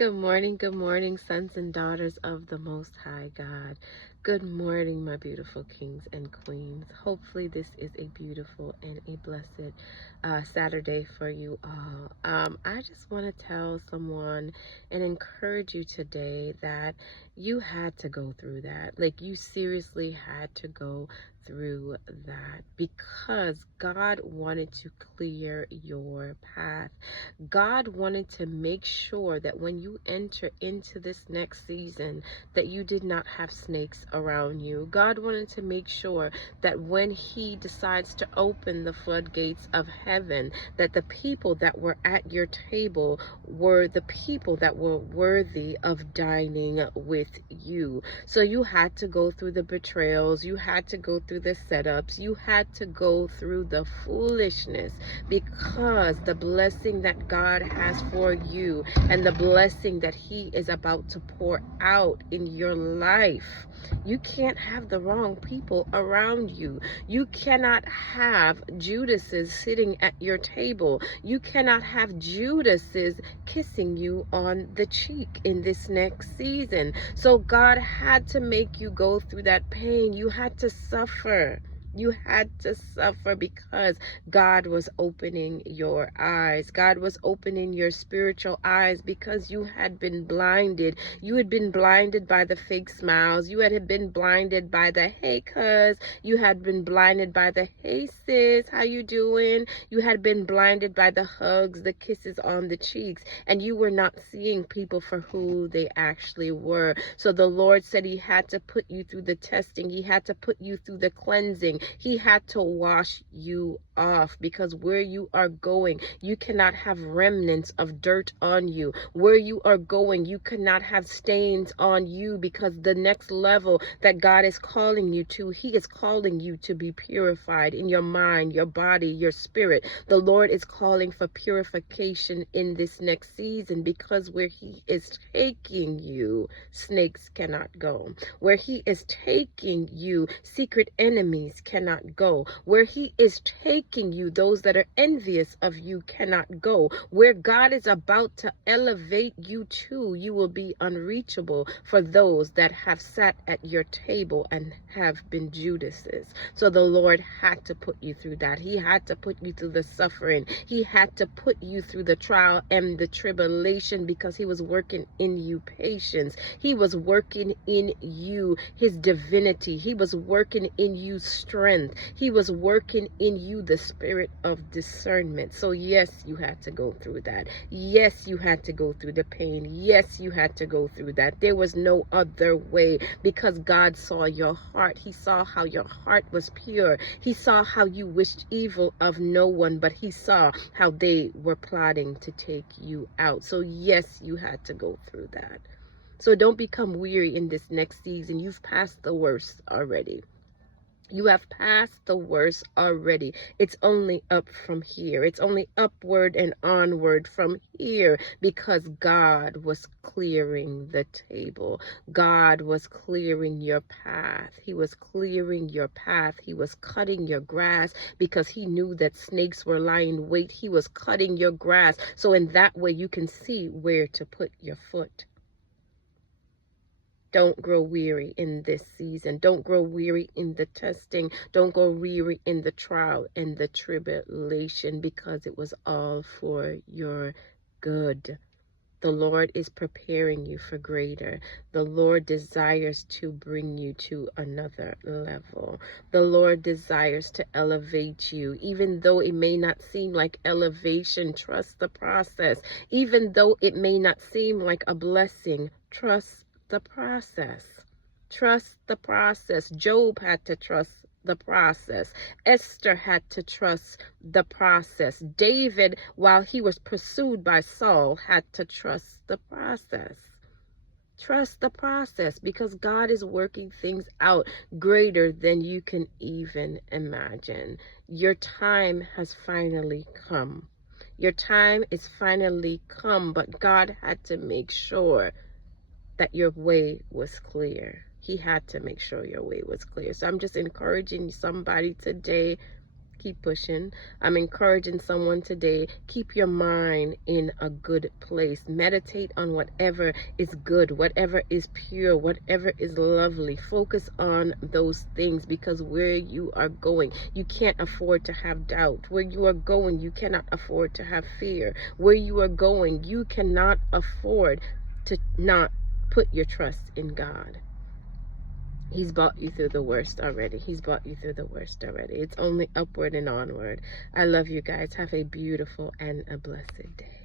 good morning, sons and daughters of the Most High God. Good morning, my beautiful kings and queens. Hopefully, this is a beautiful and a blessed Saturday for you all. I just want to tell someone and encourage you today that you had to go through that. Like, you seriously had to go through that because God wanted to clear your path. God wanted to make sure that when you enter into this next season that you did not have snakes around you. God wanted to make sure that when he decides to open the floodgates of heaven, that the people that were at your table were the people that were worthy of dining with you. So you had to go through the betrayals, you had to go through the setups, you had to go through the foolishness, because the blessing that God has for you and the blessing that he is about to pour out in your life, you can't have the wrong people around you. You cannot have Judases sitting at your table. You cannot have Judases kissing you on the cheek in this next season. So God had to make you go through that pain. You had to suffer. You had to suffer because God was opening your eyes. God was opening your spiritual eyes because you had been blinded. You had been blinded by the fake smiles. You had been blinded by the hey cuz. You had been blinded by the hey sis, how you doing? You had been blinded by the hugs, the kisses on the cheeks, and you were not seeing people for who they actually were. So the Lord said he had to put you through the testing. He had to put you through the cleansing. He had to wash you off, because where you are going, you cannot have remnants of dirt on you. Where you are going, you cannot have stains on you, because the next level that God is calling you to, he is calling you to be purified in your mind, your body, your spirit. The Lord is calling for purification in this next season, because where he is taking you, snakes cannot go. Where he is taking you, secret enemies cannot go. Where he is taking you, those that are envious of you cannot go. Where God is about to elevate you to, you will be unreachable for those that have sat at your table and have been Judases. So the Lord had to put you through that. He had to put you through the suffering. He had to put you through the trial and the tribulation, because he was working in you patience. He was working in you his divinity. He was working in you strength. He was working in you the spirit of discernment. So yes, you had to go through that. Yes, you had to go through the pain. Yes, you had to go through that. There was no other way, because God saw your heart. He saw how your heart was pure. He saw how you wished evil of no one, but he saw how they were plotting to take you out. So yes, you had to go through that. So don't become weary in this next season. You've passed the worst already. You have passed the worst already. It's only up from here. It's only upward and onward from here, because God was clearing the table. God was clearing your path. He was clearing your path. He was cutting your grass, because he knew that snakes were lying wait. He was cutting your grass, so in that way you can see where to put your foot. Don't grow weary in this season. Don't grow weary in the testing. Don't grow weary in the trial and the tribulation, because it was all for your good. The Lord is preparing you for greater. The Lord desires to bring you to another level. The Lord desires to elevate you. Even though it may not seem like elevation, trust the process. Even though it may not seem like a blessing, trust the process. Trust the process. Job had to trust the process. Esther had to trust the process. David, while he was pursued by Saul, had to trust the process. Trust the process, because God is working things out greater than you can even imagine. Your time has finally come. Your time is finally come, but God had to make sure that your way was clear. He had to make sure your way was clear. So I'm just encouraging somebody today, Keep pushing. I'm encouraging someone today. Keep your mind in a good place. Meditate on whatever is good, whatever is pure, whatever is lovely. Focus on those things, because where you are going, you can't afford to have doubt. Where you are going, you cannot afford to have fear. Where you are going, you cannot afford to not put your trust in God. He's brought you through the worst already. He's brought you through the worst already. It's only upward and onward. I love you guys. Have a beautiful and a blessed day.